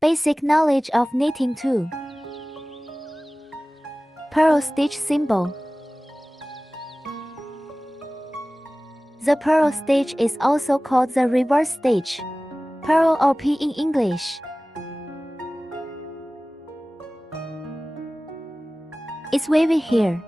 Basic knowledge of knitting 2. Purl stitch symbol. The purl stitch is also called the reverse stitch, purl or P in English. It's wavy here.